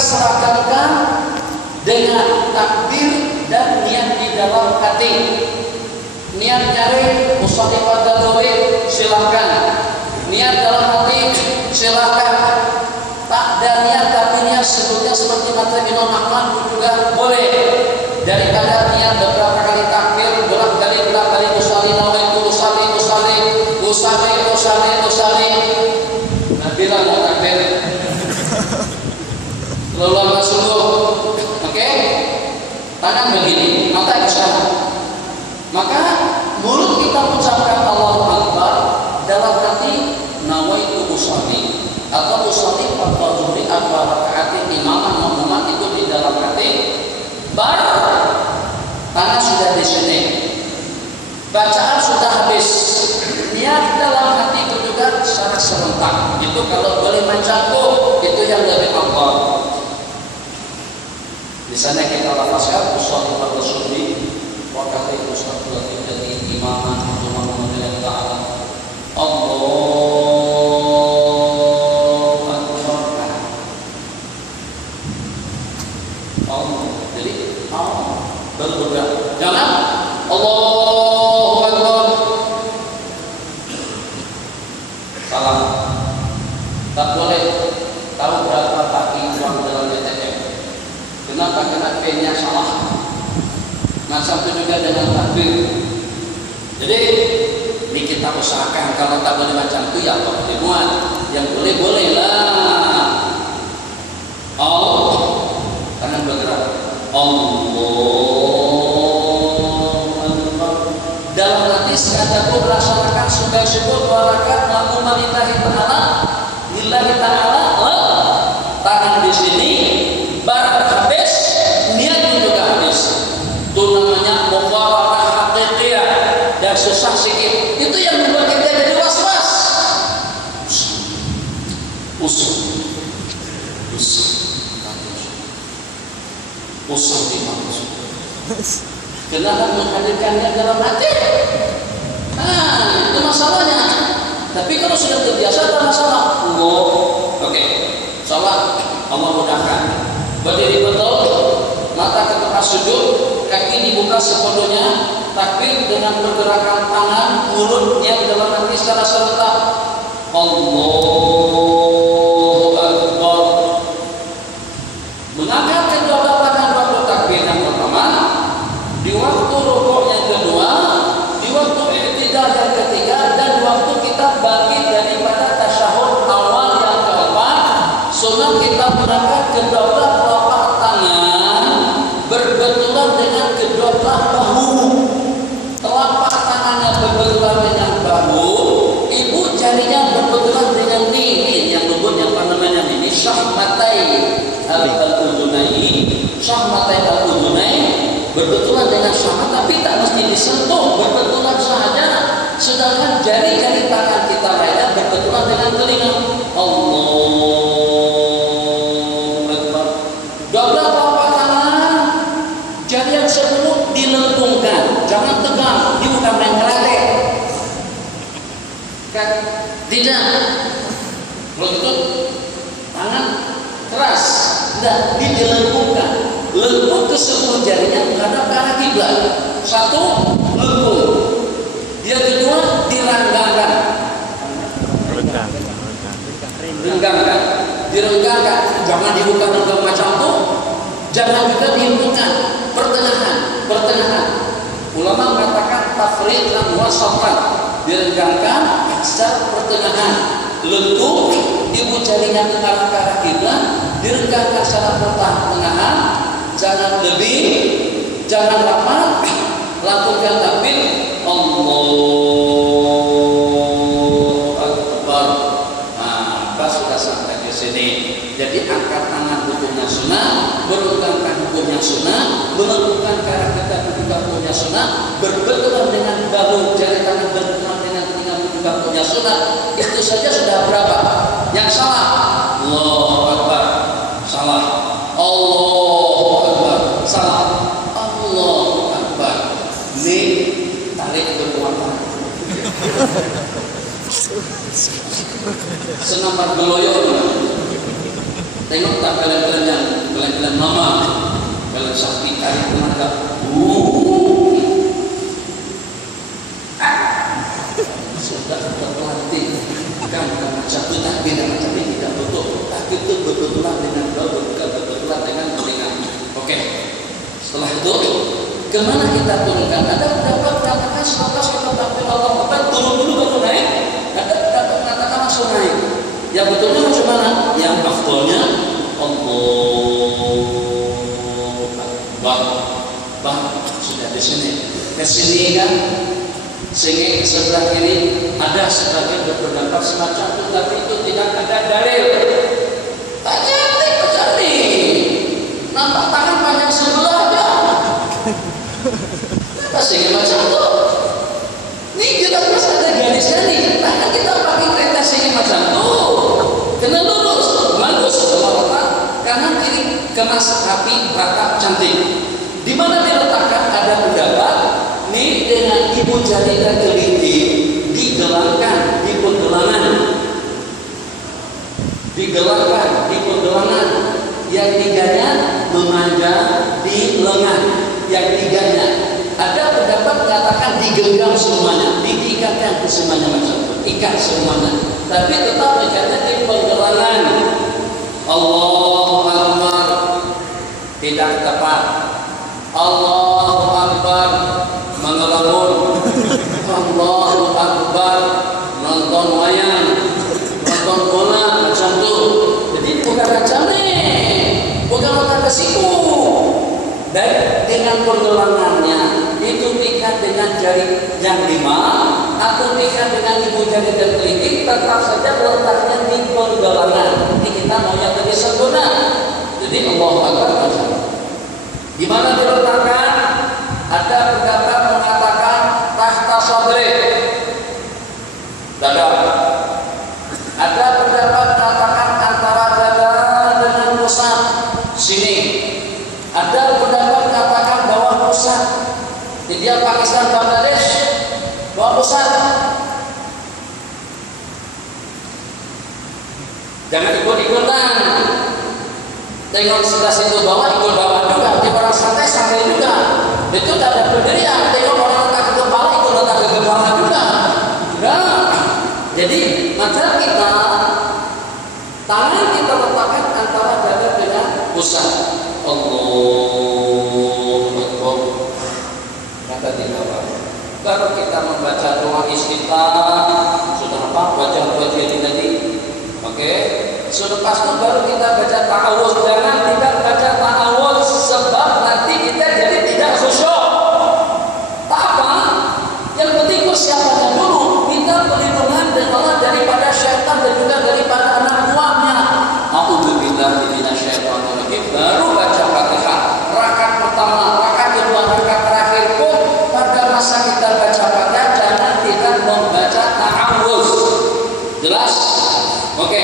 seragamkan dengan takbir dan niat di dalam hati. Niat nyari musolli pada doi silahkan. Niat dalam hati silahkan. Tak ada niat tapi niat sebutnya seperti mata Imam Ahmad juga boleh. Daripada niat beberapa kali takbir bolak-balik musolli nawaitu usalli. Nah, bilang mau takbir. Lalu sungguh. Oke? Tangan begini, mata ke sana. Maka mulut kita mengucapkan Allahu Akbar, dalam hati nawaitu usalli atau usalli pada zuhri arba rakaat imaman makmuman itu di dalam hati. Baru tangan sudah di sini. Bacaan sudah habis. Niat dalam hati itu juga secara serentak. Itu kalau boleh mencakup, itu yang lebih afdal. Di sana kita lafazkan usolli pada zuhri wa kafaitu salatu jadi imaman Muhammad taala Allahu akbar. Jadi berdoa. Jangan Allahu akbar. Salah. Tak boleh tahu berapa kaki uang dalam ATM. Kenapa? Karena P-nya salah. Macam itu juga dengan takbir. Jadi ini kita usahakan kalau tak boleh macam itu ya apa dimuat. Yang boleh lah. Allah tangan bergerak. Allahu Akbar. Dalam hati sekadar pun laksanakan sudah syukur barakat makmum lillahi ta'ala. Lillahi ta'ala. Tangan di sini. Barat habis, niat juga habis. Itu namanya muqarrarah haqiqiyah dan susah sikit. Itu yang membuat kita jadi was-was. Usah dimaksud. Kenapa menghadirkannya dalam hati? Itu masalahnya. Tapi kalau sudah terbiasa tak masalah. Oke. Salat Allah mudahkan. Berdiri betul, mata ke tempat sujud, kaki dibuka sepenuhnya, takbir dengan pergerakan tangan, mulutnya dalam hati secara serentak. Allahu Akbar. Mengangkat kedua tangan waktu takbir yang pertama, di waktu rukuk yang kedua, di waktu i'tidal yang ketiga, dan waktu kita bangkit daripada tasyahud awal yang keempat. Sunnah kita mengangkat kedua telapak tangan berbenturan dengan kedua bahu. Telapak tangannya berbenturan dengan bahu, ibu jarinya berbenturan dengan ini yang membuat yang namanya ini syahmatai al-udhunain. Syahmatai al-udhunain berbenturan dengan syahmat tapi tak mesti disentuh, berbenturan sahaja. Sedangkan jari-jari tangan kita lainnya berbenturan dengan telinga. Allah. Dobrak telapak tangan, jari yang sepenuh dilengkungkan, jangan tegang, ini bukan main karate. Kan? Tidak. Kalau itu tangan keras, tidak, dilengkungkan. Lengkung ke seluruh jarinya menghadap ke arah kiblat. Satu, lengkung. Yang kedua, direnggangkan. Direnggangkan, jangan dibuka renggang macam itu, jangan juga dihembuskan. Pertengahan. Ulama mengatakan tafriq dan wasatan, direnggangkan secara pertengahan. Lengkung, ibu jarinya ke arah kiblat, direnggangkan secara pertengahan, jangan lebih, jangan lama, lakukan takbir, Allahu Akbar. Sudah sampai di sini. Jadi angkat tangan hukumnya sunnah, berulangkan hukumnya sunnah, melakukan cara kita juga hukumnya sunnah, berbenturan dengan bahu jari tangan berbenturan dengan telinga juga hukumnya sunnah. Itu saja sudah berapa? Yang salah, Allahu Akbar, salah. Allahu Akbar, salah. Allahu Akbar. Ini tarik berkuatan. Senamar geloyo. Tengok tak kalian yang Kemana kita turunkan? Ada pendapat mengatakan selepas kita takbir Allahu Akbar turun dulu baru naik. Ada pendapat mengatakan langsung naik. Yang betulnya macam mana? Yang afdolnya Allahu Akbar. Sudah di sini. Kesini kan, sehingga sebelah kiri ada sebagian berpendapat semacam itu, tapi itu tidak ada dalil. Tak cantik. Nampak tangan panjang sebelah aja. Sehingga macam itu. Ini jelas ada garisnya nih. Nah, kita pakai kereta sehingga macam itu. Kena lurus, bagus, kanan kiri kemas rapi, rata, cantik. Di mana diletakkan ada pendapat nih dengan ibu jari dan keliti digelangkan di penggelangan, yang tiganya memanjang di lengan, yang tiganya ada pendapat mengatakan digenggam semuanya, diikatkan ke semuanya macam itu, ikat semuanya, tapi tetap ikatnya di penggelangan. Allahu Akbar tidak tepat. Allahu Akbar mengelamun. Allahu Akbar nonton wayang, nonton bola macam tu. Jadi bukan macam ni, bukan macam ke situ. Dan dengan penggelangannya itu ikat dengan jari yang 5 atau ikat dengan ibu jari dan kelingking, tetap saja letaknya di penggelangan. Ini kita mau yang lebih sempurna. Jadi Allahu Akbar macam di mana diletakkan? Ada pendapat mengatakan tahta sadri, dada. Ada pendapat mengatakan antara dada dengan pusat sini. Ada pendapat mengatakan bawah pusat. India, Pakistan, Bangladesh bawah pusat. Jangan ikut-ikutan. Tengok sebelah situ bawah, ikut bawah juga. Di orang santai juga. Itu tak ada pendirian. Tengok orang letak ke kepala, ikut letak ke kepala juga. Nah, jadi macam kita, tangan kita letakkan antara dada dengan pusat. Allahu Akbar. Kata tilawah. Baru kita membaca doa istiftah. Sudah apa? Wajah-wajah ini tadi. Oke. Selepas itu baru kita baca ta'awuz. Jangan tidak baca ta'awuz, sebab nanti kita jadi tidak khusyuk. Tak apa. Yang penting persiapannya dulu. Minta perlindungan dari Allah daripada syaitan dan juga daripada anak buahnya. A'udzubillahi minasyaitonirrajim. Baru baca Fatihah. Rakaat pertama, rakaat kedua, rakaat terakhir pun pada masa kita baca Fatihah jangan tidak membaca ta'awuz. Jelas? Oke.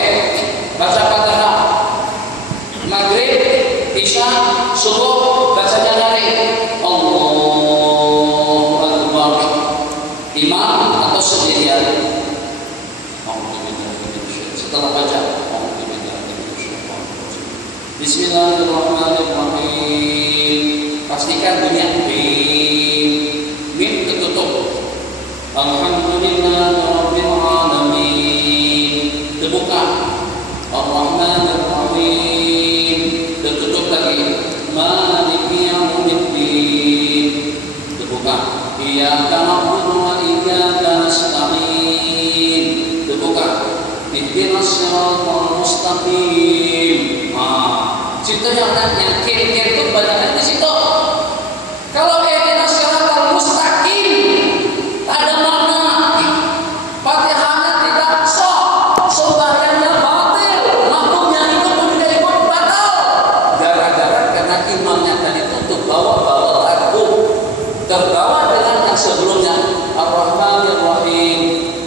Baca Fatihah. Maghrib, Isya, subuh bacanya dari Allahu Akbar. Imam atau sendirian. Setelah baca Bismillahirrahmanirrahim. Pastikan bunyi mim tertutup. Alhamdulillahirabbil alamin. Terbuka. Ar-Rahmanir-Rahim. Tertutup lagi. Maliki yaumiddin. Terbuka. Iyyaka na'budu wa iyyaka nasta'in. Terbuka. Ihdinas siratal mustaqim. Situ yang kir-kir itu banyak di situ. Kalau ihdinas siratal mustaqim ada makna. Fatihahnya tidak sah, sembahyangnya batil, makmumnya itu pun tidak ikut batal. Gara-gara karena imamnya tadi tutup bawa lagu, terbawa dengan yang sebelumnya. Ar-Rahmanir-Rahim.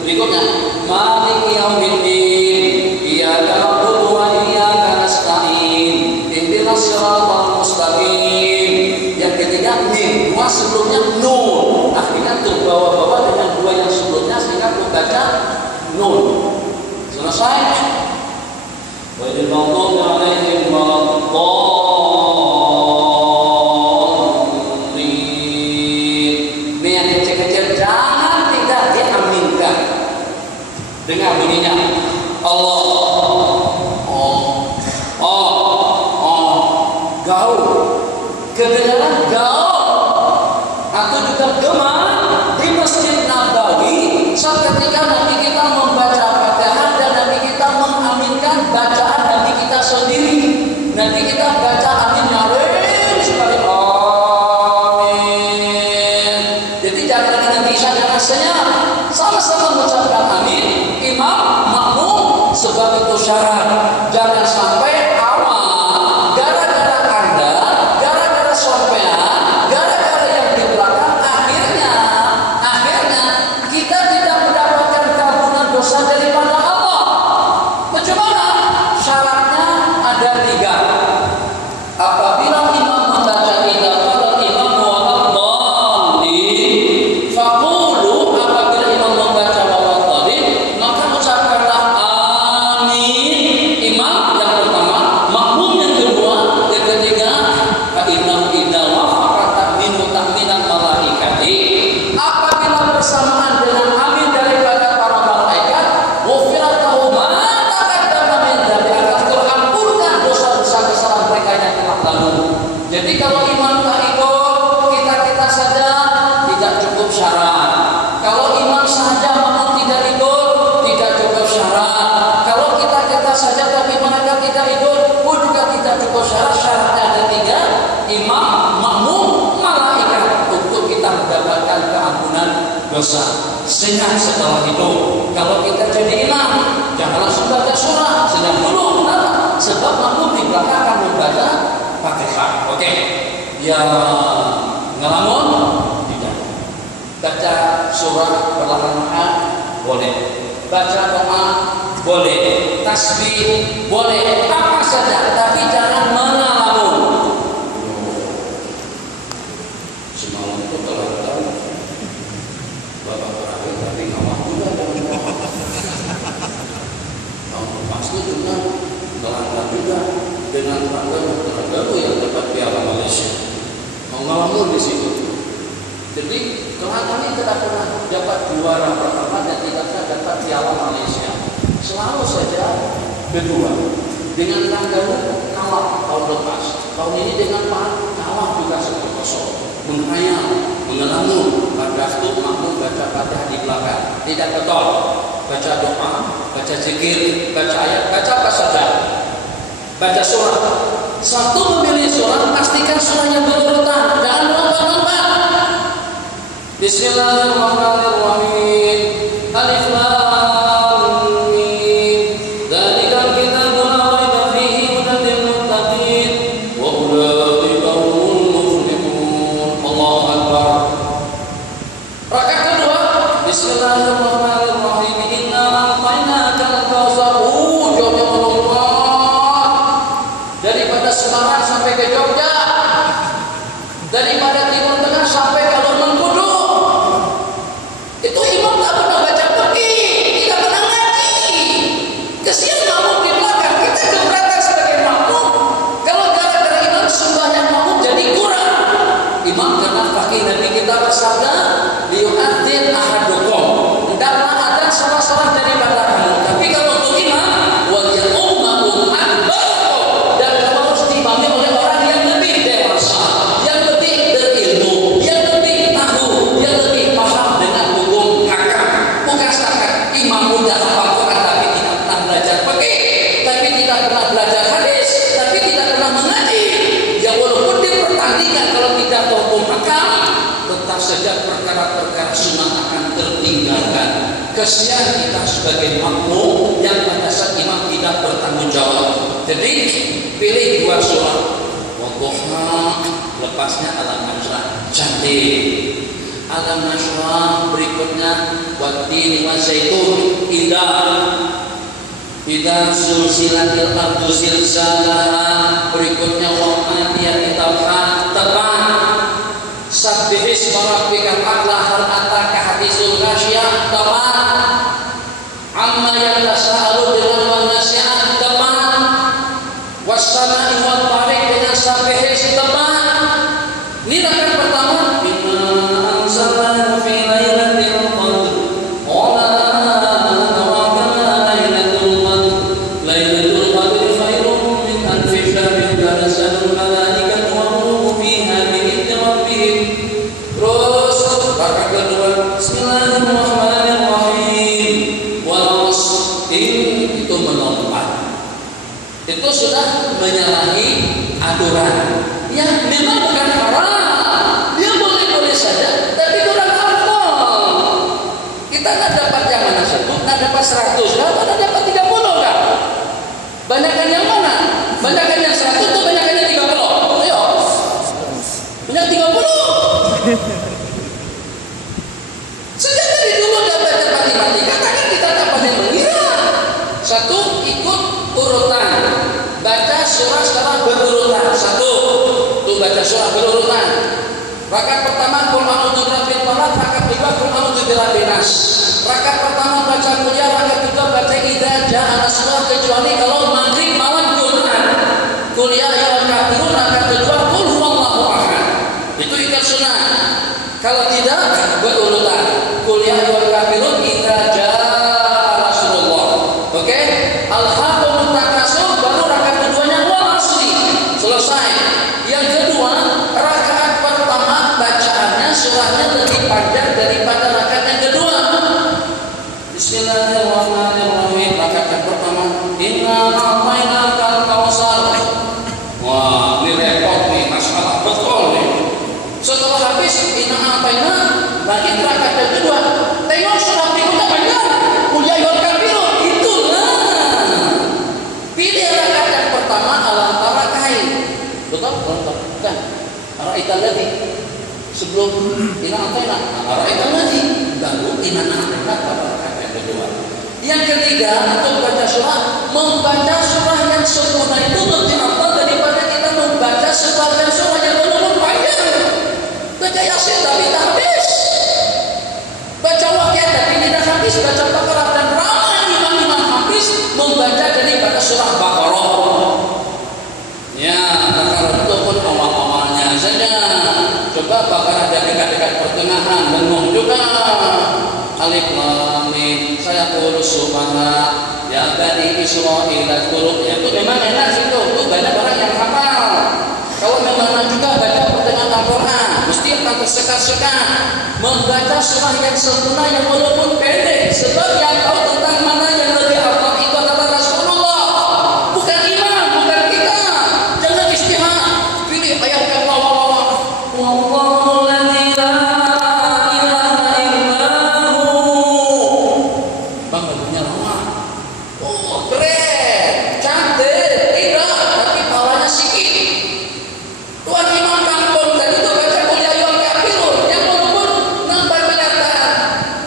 Berikutnya Maliki yaumiddin. Iyyaka na'budu wa iyyaka nasta'in. Ihdinas siratal mustaqim. Yang ketiga mim. Dua sebelumnya nun. Akhirnya terbawa-bawa dengan dua yang sebelumnya sehingga membaca nun. Selesai. Wa idil maghdubi 'alaihim waladdallin. Ini yang kecil-kecil jangan tidak diaminkan. Dengar bunyinya. Allah. Gaul. Kedengaran gaul. atau juga gema di Masjid Nabawi saat ketika Nabi kita membaca Fatihah dan Nabi kita mengaminkan bacaan Nabi kita sendiri. Nabi kita baca amin nyaring sekali amin. Jadi jangan lagi Nabi saja rasanya sama-sama mengucapkan amin, imam makmum, sebab itu syarat. Jangan sampai awal gara-gara Anda, gara-gara sampean, gara-gara yang di belakang akhirnya kita tidak mendapatkan keampunan dosa daripada Allah. Bagaimana? Syaratnya ada 3. Apabila imam membaca idza qala imam waladhdallin faqulu, apabila imam membaca waladhdallin maka ucapkanlah amin. Imam yang pertama, makmum yang kedua, yang ketiga fa innahu idza wafaqa ta'minu ta'minan malaikati, apabila bersamaan dengan amin daripada para malaikat, ghufira lahu ma taqaddama min dzambi, akan terampunkan dosa-dosa kesalahan mereka yang telah lalu. Jadi kalau imam tak ikut, kita saja tidak cukup syarat. Kalau imam saja makmum tidak ikut, tidak cukup syarat. Kalau kita saja tapi mereka tidak ikut pun juga tidak cukup syarat. Syaratnya ada 3, imam, makmum, malaikat, untuk kita mendapatkan keampunan dosa. Sehingga setelah itu, kalau kita jadi imam, jangan langsung baca surah, sedang dulu. Kenapa? Sebab makmum di belakang akan membaca Fatihah. Oke. Ya, ngelamun tidak. Baca surah perlahan-lahan boleh. Baca doa boleh. Tasbih boleh. Apa saja, tapi jangan mengelamun. Semalam itu telah tahu Bapak terakhir tapi ngawang juga pasti juga melanggar juga dengan terlalu yang dapat Piala Malaysia. Mau ngelamun di situ. Jadi kelanggar ini tidak pernah dapat juara pertama dan tidak pernah dapat Piala Malaysia. Selalu saja kedua. Dengan tanggapan kalah tahun lepas. Tahun ini dengan kalah juga 1-0. Menghayal, mengelamun, pada waktu makmum baca Fatihah di belakang. Tidak betul. Baca doa, baca zikir, baca ayat, baca apa saja. Baca surah. Satu memilih surah, pastikan surahnya berurutan, jangan lompat-lompat. Bismillahirrahmanirrahim. Alif lam mim. Dzalikal kitabu la raiba fihi hudan lil muttaqin wa ulaika humul muflihun. Allahu akbar. Rakaat kedua, Bismillahirrahmanirrahim. Inna a'tainakal kautsar. Jawabnya Allah. Daripada Semarang sampai ke Jogja, daripada Timur Tengah sampai ke Mengkudu, itu imam tak pernah baca pergi, tidak pernah ngaji. Kesian makmum di belakang, kita keberatan sebagai makmum. Kalau gara-gara imam sembahnya makmum jadi kurang. Imam karena fakih Nabi kita bersabda, liyu'adzin ahadukum, hendaklah adzan salah seorang daripada kamu. Tapi kalau untuk imam, wal ya'ummakum akbar, dan kamu harus diimami oleh orang yang lebih dewasa, yang lebih berilmu, yang lebih tahu, yang lebih paham dengan hukum hakam. Bukan setakat imam muda hafal Quran tapi tidak pernah belajar fikih, tapi tidak pernah belajar hadis, tapi tidak pernah mengaji. Ya walaupun di pertandingan kalau tidak tahu hukum hakam, tetap saja perkara-perkara sunnah akan tertinggalkan. Kesian kita sebagai makmum yang pada saat imam tidak bertanggung jawab. Jadi pilih 2 surah. Wadduha, lepasnya Alam Nasrah, cantik. Alam Nasrah berikutnya Wattini Wazaitun, indah. Idza sulsilatil ardu zilzalaha, berikutnya wa'adiyat tabhan, tepat. Sabbih isma rabbikal a'la, hal ataka hadisul ghasyiyah, tepat. Amma yatasaalu dengan wan nasi'ah, tepat. Wassala'i wal tariq dengan sabbih tepat. Ini rakaat pertama. Inna anzalnahu fi lailatul qadr. Lailatul qadr khairun min alfi shahrin, tanazzalul malaikatu war ruhu fiha bi'izni rabbihim. Terus menyalahi aturan. Ya memang bukan haram, dia boleh-boleh saja, tapi kurang afdal. Kita nggak dapat yang mana satu, nggak dapat 100, nggak dapat 30 nggak? Banyakan yang mana? Banyakan yang 100 atau banyakan yang 30? Ayo, banyak 30. Sejak dari dulu udah baca matematika, kadang kita dapat yang mengira. Satu, ikut urutan, baca surah secara berurutan. Satu, tuh baca surah berurutan. Rakaat pertama qul a'udzu birabbil falaq, rakaat kedua qul a'udzu birabbin nas. Rakaat pertama baca kuliah, rakaat kedua baca idza jaa nasrullah, kecuali kalau maghrib malam Jumat. Kuliah ya kafirun, rakaat kedua qul huwallahu ahad. Itu ikat sunnah. Kalau tidak berurutan. Kuliah ya kafirun idza jaa nasrullah. Oke? Al-haqqul takasur, baru rakaat keduanya wal asri. Selesai. Yang kedua, rakaat pertama bacaannya surahnya lebih panjang daripada rakaat yang kedua. Bismillahirrahmanirrahim. Rakaat yang pertama, inna a'tainakal kautsar. Wah, ini repot nih, masalah betul nih. Setelah habis inna a'taina, bagi rakaat yang kedua, tengok surah berikutnya panjang. Qul ya ayyuhal kafirun. Itulah. Pilih rakaat yang pertama alam tara kain. Betul? Bukan. Ara'aital ladzi. Sebelum inna a'taina, ara'aital ladzi. Baru inna a'taina pada rakaat yang kedua. Yang ketiga, untuk baca surah, membaca surah yang sempurna itu lebih afdal daripada kita membaca sebagian surah yang belum panjang. Baca Yasin tapi tak habis. Baca Waqiah tapi tidak habis. Baca Baqarah dan ramai imam-imam habis membaca daripada surah Baqarah. Ya, Baqarah itu pun awal-awalnya saja. Coba Baqarah dari dekat-dekat pertengahan, bengong juga. Alif Lam Mim, saya urus subhana, ya bani Israil azkuru. Ya itu memang enak situ. Itu banyak orang yang hafal. Kalau memang juga baca pertengahan Al-Quran, mesti akan tersekat-sekat membaca surah yang sempurna yang walaupun pendek. Sebab yang tahu tentang mana yang lebih afdal itu adalah Rasulullah, bukan imam, bukan kita. Jangan istihad, pilih ayat yang Wallahu ladzi la ilaha illahu. Bang, bajunya lama. Oh, keren, cantik, tidak, tapi bawahnya sikit. Tuan imam kampung tadi itu baca qul ya ayyuhal kafirun, yang walaupun nampak kelihatan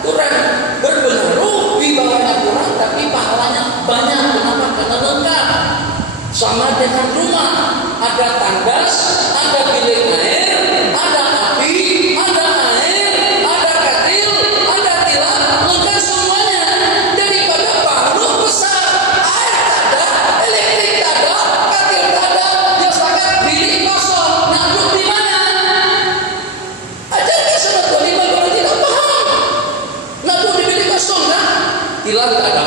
kurang berpengaruh, di bawahnya kurang, tapi pahalanya banyak. Kenapa? Karena lengkap. Sama dengan rumah, ada tandas, ada bilik air, ada api, ada air, ada katil, ada tilam, lengkap semuanya. Daripada baru besar, air tak ada, elektrik tak ada, katil tak ada, ya sangat bilik kosong, nak duduk di mana? Ajarkan sama tuan kalau tidak paham. Nak duduk di bilik kosong kan? Tilam tak ada,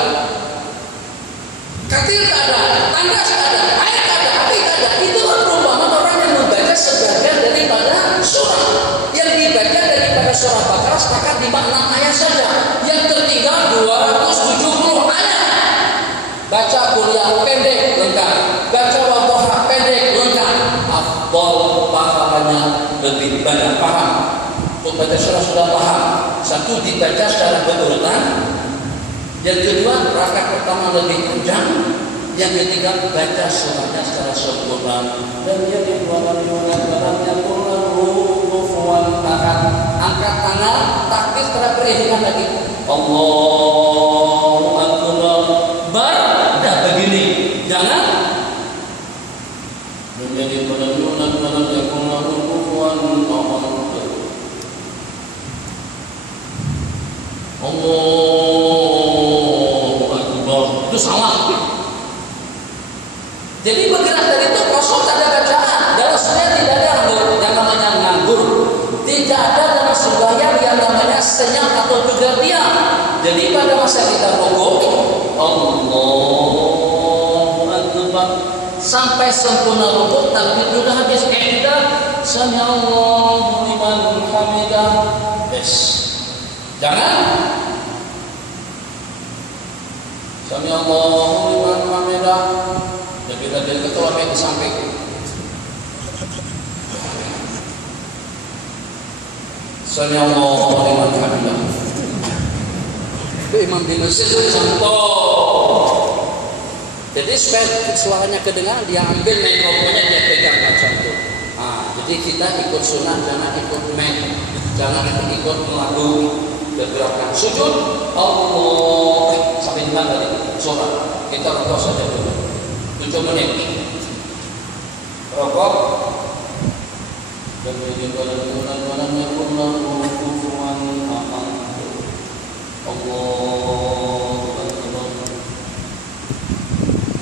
katil tak ada, tandas tak ada, air tak ada, api tak ada. Itulah perumpamaan orang yang membaca sebagian daripada surah. Yang dibaca daripada surah Baqarah sepakat 5-6 ayat saja. Yang tertinggal 270 ayat. Baca kuliah pendek lengkap, baca wadduha pendek lengkap. Afdal pahalanya lebih banyak. Paham? Untuk baca surah sudah paham. Satu, dibaca secara berurutan. Yang kedua, rakaat pertama lebih panjang. Yang ketiga, baca surahnya secara sempurna. Dan yang kedua, yang kufuwan ahad. Angkat tangan, takbir setelah beriringan lagi. Allahu Akbar. Dah begini. Jangan menjadi penunjukan dalam yang kufuwan ahad. Allahu Akbar. Itu salah. Jadi bergerak dari itu kosong, tak ada bacaan. Dalam sembahyang tidak ada yang namanya nganggur. Tidak ada dalam sembahyang yang namanya senyap atau juga diam. Jadi pada masa kita rukuk, Allahu Akbar, sampai sempurna rukuk, takbir sudah habis. Kita sami'allahu liman hamidah. Yes. Jangan sami'allahu liman hamidah. Bila dari ketua yang disampaikan. Sami Allahu liman hamidah. Itu imam di masjid contoh. Jadi supaya suaranya kedengaran, dia ambil mikrofonnya, dia pegang macam itu. Jadi kita ikut sunnah, jangan ikut jangan ikut melalui gerakan sujud. Allah sampai di mana tadi? Sholat. Kita rokok saja dulu. 7 menit. Rokok.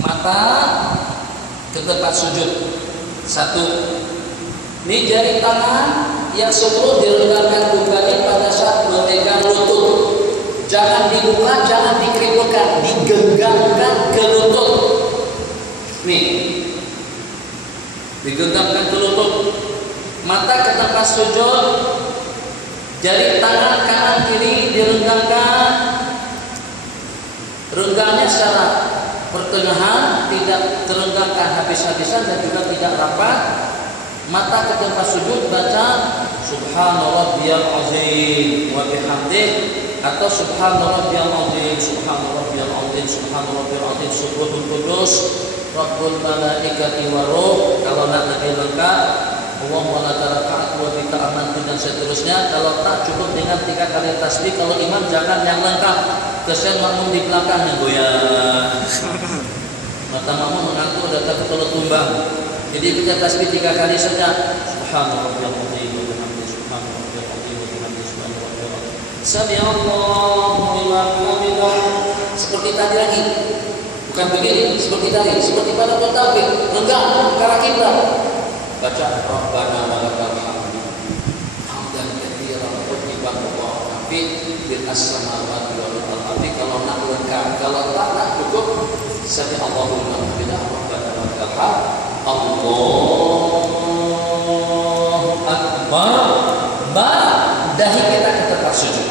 Mata ke tempat sujud. 1. Ini jari tangan yang sujud direndahkan kembali pada saat memegang lutut. Jangan dibuka, jangan dikeriputkan, digenggamkan ke lutut. Nih, digenggamkan ke lutut. Mata ke tempat sujud, jari tangan kanan kiri direnggangkan. Renggangnya secara pertengahan, tidak terenggangkan habis-habisan dan juga tidak rapat. Mata ke tempat sujud, baca Subhana rabbiyal azim wa bihamdih, atau Subhana rabbiyal azim, Subhana rabbiyal azim, Subhana rabbiyal azim, Subhanul Qudus Rabbul malaikati wa ruh. Kalau nak lebih lengkap, Allahumma la taraka'at wa bika amantu, dan seterusnya. Kalau tak, cukup dengan 3 kali tasbih. Kalau imam jangan yang lengkap, kesan makmum di belakang yang goyang. Mata makmum mengaku datang ke tolong tumbang. Jadi kita tasbih 3 kali saja. Subhanallah wa bihamdihi, subhanallah wa bihamdihi, subhanallah wa bihamdihi. Sami Allahu liman hamidah. Seperti tadi lagi. Bukan begini, seperti tadi, seperti pada takbir. Renggang ke arah kiblat. Baca Rabbana wa lakal hamd. Hamdan katsiran thayyiban mubarakan fihi bil samawati wal ardi. Kalau nak lengkap, kalau tak nak cukup sami Allahu liman hamidah, Rabbana wa lakal hamd. Allahu Akbar. Dahi kita ke tempat sujud.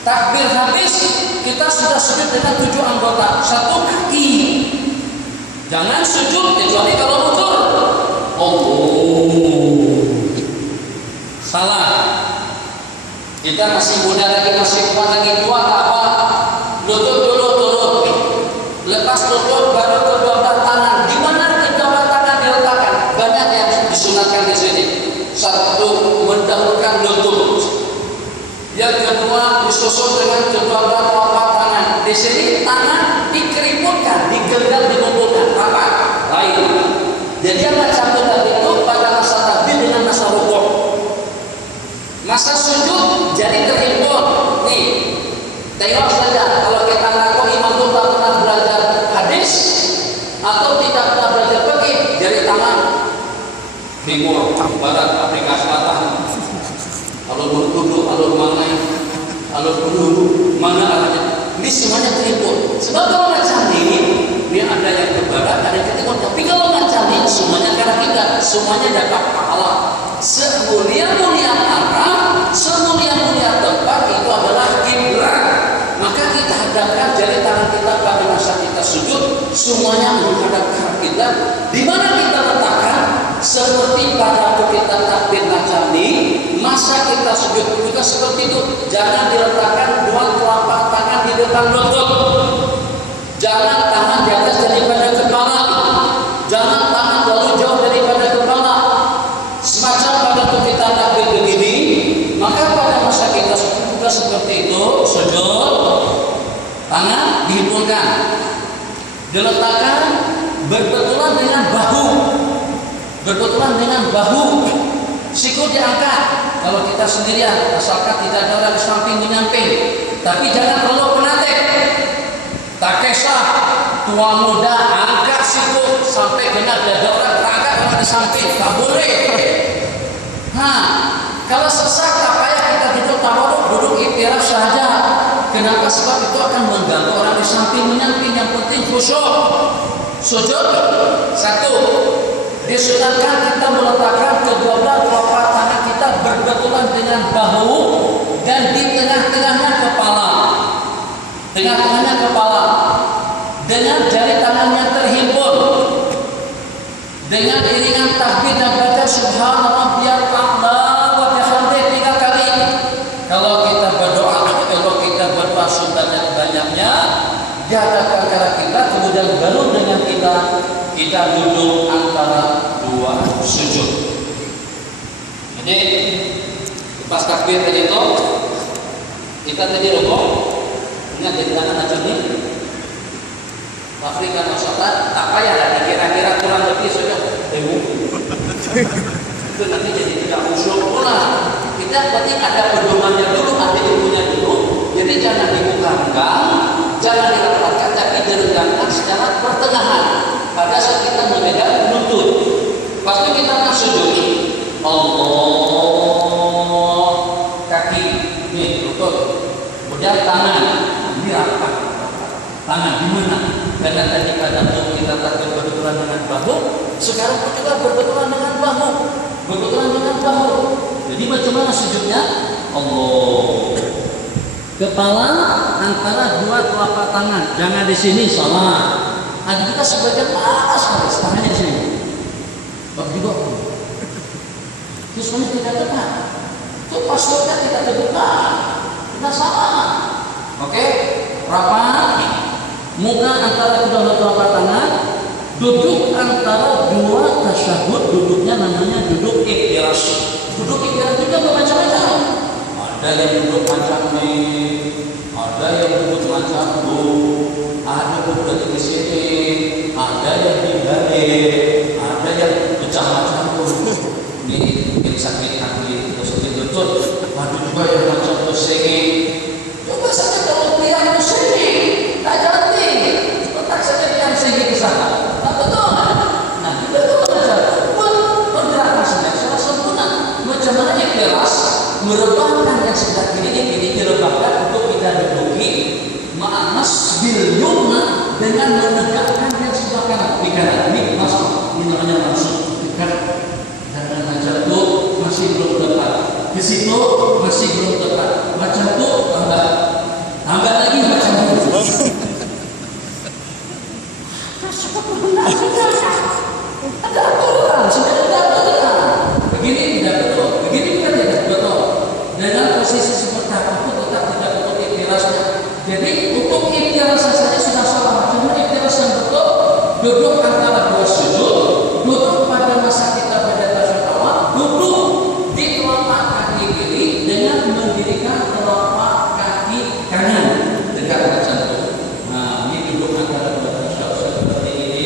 Takbir habis, kita sudah sujud dengan 7 anggota. 1 kaki. Jangan sujud kecuali kalau ukur. Salah. Kita masih muda lagi, masih kuat lagi, tua tak apa. Lutut dulu turun. Lepas lutut baru kedua tangan. Di mana kedua tangan diletakkan? Banyak yang disunatkan di sini. 1, mendahulukan lutut. Yang kedua, disusul dengan kedua telapak tangan. Di sini tangan dikeriputkan, digenggam, dikumpulkan. Apa? Baik. Jadi yang macam tadi itu pada masa takbir dengan masa rukuk. Masa sujud jadi terhimpun. Nih, tengok saja. Kalau kita ngaku imam itu tak pernah belajar hadis atau tidak pernah belajar fikih, jari tangan timur, barat, Afrika Selatan. Alur kudu, alur mangai, alur kudu, mana arahnya? Ini semuanya terhimpun. Sebab kalau macam ini ada yang ke barat, ada yang ke timur. Tapi kalau macam ini semuanya ke arah kita, semuanya dapat pahala. Semulia-mulia arah, semulia-mulia tempat itu adalah kiblat. Maka kita hadapkan jari tangan kita pada masa kita sujud, semuanya menghadap ke arah kiblat. Di mana kita letakkan? Seperti pada waktu kita takbir macam ini, masa kita sujud juga seperti itu. Jangan diletakkan 2 telapak tangan di depan lutut. Jangan tangan di atas daripada kepala. Jangan tangan terlalu jauh daripada kepala. Semacam pada waktu kita takbir begini, maka pada masa kita sujud juga seperti itu. Sujud, tangan dihimpunkan, diletakkan berbenturan dengan bahu. Berbenturan dengan bahu, siku diangkat. Kalau kita sendirian, asalkan tidak ada orang di samping menyamping. Tapi jangan terlalu penatek. Tak kisah tua muda, angkat siku sampai kena dada orang, terangkat orang di samping. Tak boleh. Kalau sesak, tak payah kita duduk tawaduk, duduk ikhtiar saja. Kenapa? Sebab itu akan mengganggu orang di samping menyamping. Yang penting khusyuk. Sujud 1. Disunatkan kita meletakkan kedua belah telapak tangan kita berbenturan dengan bahu dan di tengah-tengahnya kepala. Tengah-tengahnya kepala. Dengan jari tangannya terhimpun. dengan iringan takbir dan baca subhana rabbiyal a'la wa bihamdihi 3 kali. Kalau kita berdoa, kalau kita berdoa sebanyak-banyaknya di hadapan kita, kemudian baru dengan kita duduk antara 2 sujud. Jadi pas takbir tadi itu kita tadi rukuk, ingat di tangan aja nih. Afrika masyarakat tak payah lah, kira-kira kurang lebih sudah itu nanti jadi tidak khusyuk pula. Kita penting ada pedomannya dulu, ada ilmunya dulu. Jadi jangan dibuka-buka, jangan dirapatkan, tapi direnggangkan secara pertengahan. Pada saat kita memegang lutut, pasti kita akan sujud. Allah, kaki, nih lutut, kemudian tangan, ini rapat. Tangan di mana? Karena tadi kadang kita takut berbenturan dengan bahu, sekarang kita berbenturan dengan bahu, Jadi macam mana sujudnya? Allah. Kepala antara 2 telapak tangan, jangan di sini salah. Ada kita sebagian malas harus tangannya di sini. Bagi juga. Terus kami tidak tepat. Itu passwordnya tidak terbuka. Kita salah. Oke, rapat. Muka antara kedua telapak tangan, duduk antara 2 tasyahud, duduknya namanya duduk iftiras. Duduk iftiras juga bermacam-macam. Ada yang duduk macam ini, ada yang duduk macam itu, ada duduk di sini, ada yang di balik, ada yang pecah macam itu. Ini sakit hati, sakit lutut. Ada juga yang macam itu sini. Coba saja kalau pilihan itu sini, tak jalan. Tak saja yang sehingga ke sana. Tak betul. Nah, betul saja. Buat pergerakan secara sempurna. Macam mana ikhlas merebahkan yang sedang ini direbahkan untuk kita duduki ma'anas bil yumna dengan menegakkan yang sebelah kanan. Di kanan ini masuk. Ini namanya masuk dekat. Dan macam itu masih belum tepat. Di situ masih belum tepat. Macam itu tambah lagi macam itu. Ada aturan, sudah ada aturan. Begini tidak betul, begini kan tidak betul. Dengan posisi seperti apa itu tetap tidak betul iftirasnya. Jadi untuk iftiras saja sudah salah. Cuma iftiras yang betul, duduk antara 2 sujud, duduk pada masa kita pada tasyahud awal, duduk di telapak kaki kiri dengan mendirikan telapak kaki kanan dekat macam itu. Nah, ini duduk antara 2 tasyahud seperti ini.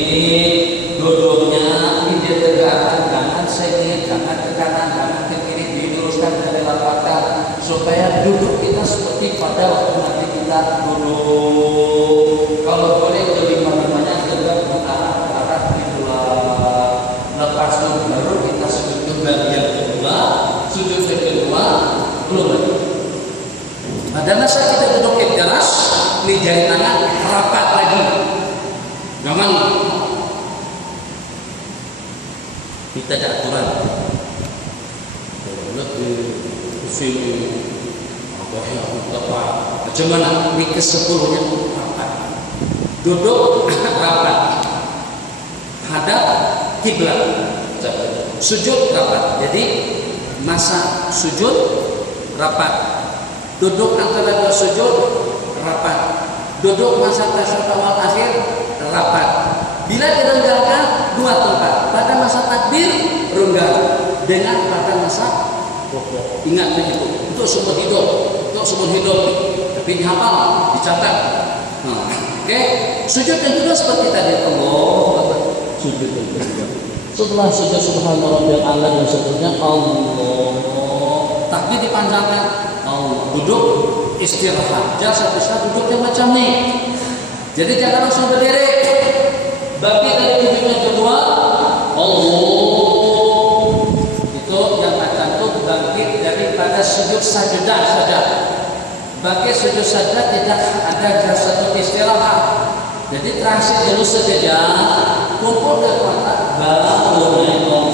Duduknya ini tegakkan, jangan sengit, jangan ke kanan, jangan ke kiri, diluruskan dari lapakkan supaya duduk kita seperti pada waktu nanti kita duduk. Kalau boleh lebih banyak tegak ke arah kiblat. Lepas itu baru kita sujud ke bagian kedua, sujud kedua belum lagi. Pada masa kita duduk iftiras, ini jari tangan rapat lagi. Jangan kita ada aturan. Macam mana? Ini ke-10-nya rapat. Duduk rapat. Hadap kiblat. Sujud rapat. Jadi masa sujud rapat. Duduk antara 2 sujud rapat. Duduk masa tasyahud awal akhir rapat. Bila direnggangkan 2 tempat, pada masa takbir renggang, dengan pada masa rukuk. Ingat begitu. Untuk seumur hidup, tapi dihafal, dicatat. Oke. Sujud yang kedua seperti tadi. Allah. Sujud yang kedua. Setelah sujud subhanallah rabbiyal a'la dan seterusnya Allah. Takbir dipanjangkan. Allah. Duduk istirahat. Jangan satu duduk yang macam ini. Jadi jangan langsung berdiri. Bagi dari sujudnya kedua, Allah. Itu yang akan tuh bangkit daripada sujud sajadah saja. Bagi sujud sajadah tidak ada satu istirahat. Jadi transit dulu saja, kumpul kekuatan, baru naik Allah.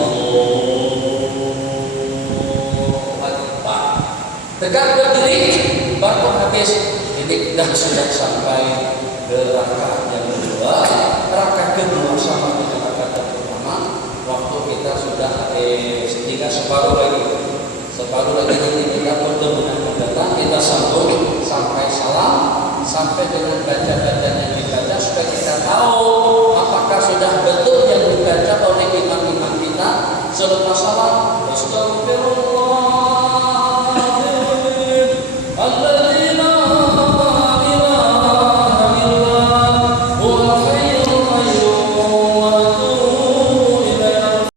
Tegak berdiri, baru habis. Ini sudah sampai ke rakaat yang kedua. Rakaat kedua sama dengan rakaat pertama. kita sudah tinggal separuh lagi nanti kita pertemuan mendatang kita sambung sampai salam, sampai dengan bacaan yang dibaca supaya kita tahu apakah sudah betul yang dibaca oleh imam-imam kita selepas